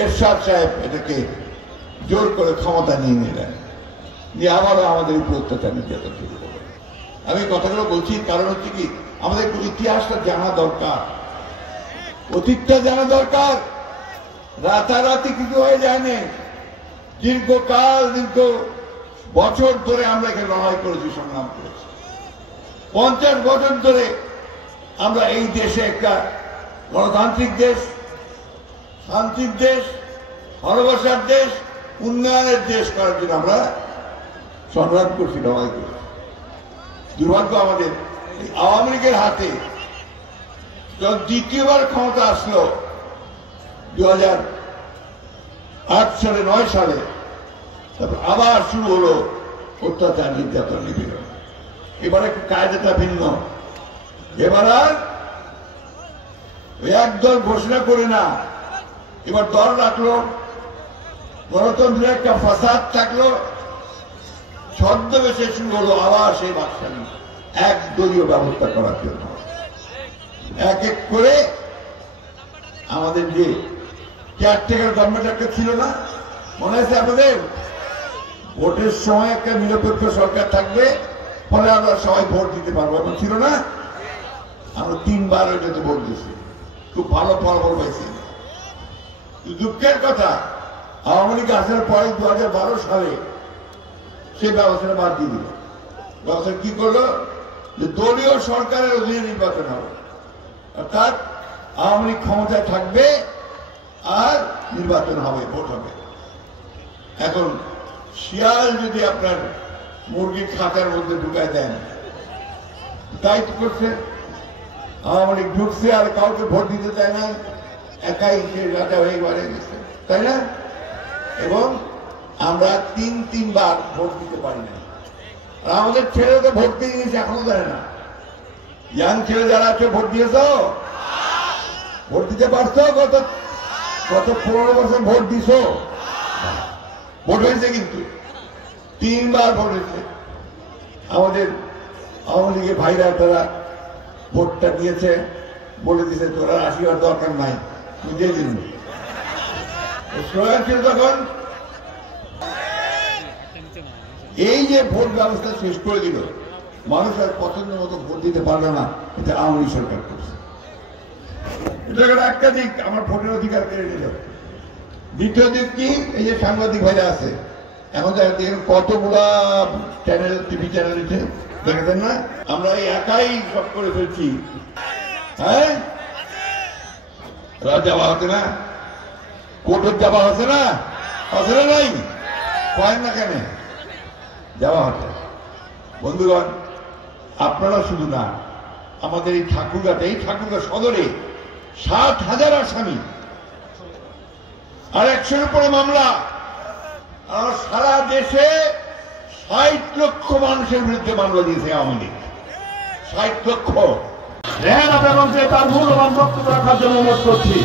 এরশাদ সাহেব এটাকে জোর করে ক্ষমতা নিয়ে নিলেন, নিয়ে আবারও আমাদের উপর অত্যাচার নির্যাতন শুরু করলেন। আমি কথাগুলো বলছি কারণ হচ্ছে কি, আমাদের ইতিহাসটা জানা দরকার, অতীতটা জানা দরকার। রাতারাতি কিছু হয়ে যায়নি, দীর্ঘকাল দীর্ঘ বছর ধরে আমরা এখানে লড়াই করেছি, সংগ্রাম করেছি। 50 বছর ধরে আমরা এই দেশে একটা গণতান্ত্রিক দেশ, শান্তির দেশ, ভালোবাসার দেশ, উন্নয়নের দেশ করার জন্য আমরা সংগ্রাম করছি, লড়াই করছি। দুর্ভাগ্য আমাদের আওয়ামী লীগের হাতে যখন দ্বিতীয়বার ক্ষমতা আসলো 2008 সালে 9 সালে, তারপর আবার শুরু হলো অত্যাচার নির্যাতন নিপীড়ন। এবার একটু কায়দাটা ভিন্ন। এবার আর একদল ঘোষণা করে না, এবার দল রাখলো, গণতন্ত্রের একটা ফাসাদ থাকলো, ছদ্মবেশে শুরু হলো আবার সেই বাকশালী এক দলীয় ব্যবস্থা করার জন্য। এক এক করে আমাদের যে কেয়ারটেকার গভর্নমেন্ট একটা ছিল না, মনে আছে আপনাদের? ভোটের সময় একটা নিরপেক্ষ সরকার থাকবে, ফলে আমরা সবাই ভোট দিতে পারবো, এমন ছিল না? আমরা 3 বার ওইটাতে ভোট দিয়েছি, খুব ভালো ফলাফল পাইছি। দুঃখের কথা, আওয়ামী লীগ আসার পরে 2012 সালে সেই ব্যবস্থাটা বাদ দিয়ে দিল। ব্যবস্থা কি করলো, যে দলীয় সরকারের অধীনে নির্বাচন হবে, অর্থাৎ আওয়ামী লীগ ক্ষমতায় থাকবে আর নির্বাচন হবে, ভোট হবে। এখন শিয়াল যদি আপনার মুরগির খাঁচার মধ্যে ঢুকায় দেন, তাই তো করছে। আওয়ামী লীগ ঢুকছে আর কাউকে ভোট দিতে চায় না, একাই সে রাজা হয়ে বাড়ে গেছে, তাই না? এবং আমরা 3 বার ভোট দিতে পারি না। আর আমাদের ছেলে তো ভোট দিয়ে দিয়েছে, এখনো দেয় না। ইয়াং ছেলে যারা আছে ভোট দিয়েছ, ভোট দিতে পারছো? গত 15 বছর ভোট দিছ, ভোট হয়েছে, কিন্তু 3 বার ভোট হয়েছে। আমাদের আওয়ামী লীগের ভাইরা তারা ভোটটা দিয়েছে, বলে দিয়েছে তোরা আসিবার দরকার নাই, বুঝিয়ে দিন। স্লোগান ছিল তখন, এই যে ভোট ব্যবস্থা শেষ করে দিল, মানুষ আর পছন্দ মতো ভোট দিতে পারলো না, এটা আওয়ামী লীগ সরকার করছে। এটা একটা দিক, আমার ভোটের অধিকার কেড়ে নিল। দ্বিতীয় দিক কি, এই যে সাংবাদিক ভাইরা আছে, এখন দেখেন কতগুলা চ্যানেল, টিভি চ্যানেল দেখেছেন না? আমরা একাই সব করে ফেলছি। হ্যাঁ, যাওয়া হচ্ছে না, কোর্টের যাওয়া হচ্ছে না, আছে না? নাই, কয়েন না কেন যাওয়া হচ্ছে। বন্ধুগণ, আপনারা শুধু না, আমাদের এই ঠাকুরগাঁতে, এই ঠাকুরগাঁ সদরে 7,000 আসামি আর 100-এর উপরে মামলা, আর সারা দেশে 60 লক্ষ মানুষের বিরুদ্ধে মামলা দিয়েছে আওয়ামী লীগ। 60 লক্ষ। তার মূল্যবান বক্তব্য রাখার জন্য অনুরোধ করছি।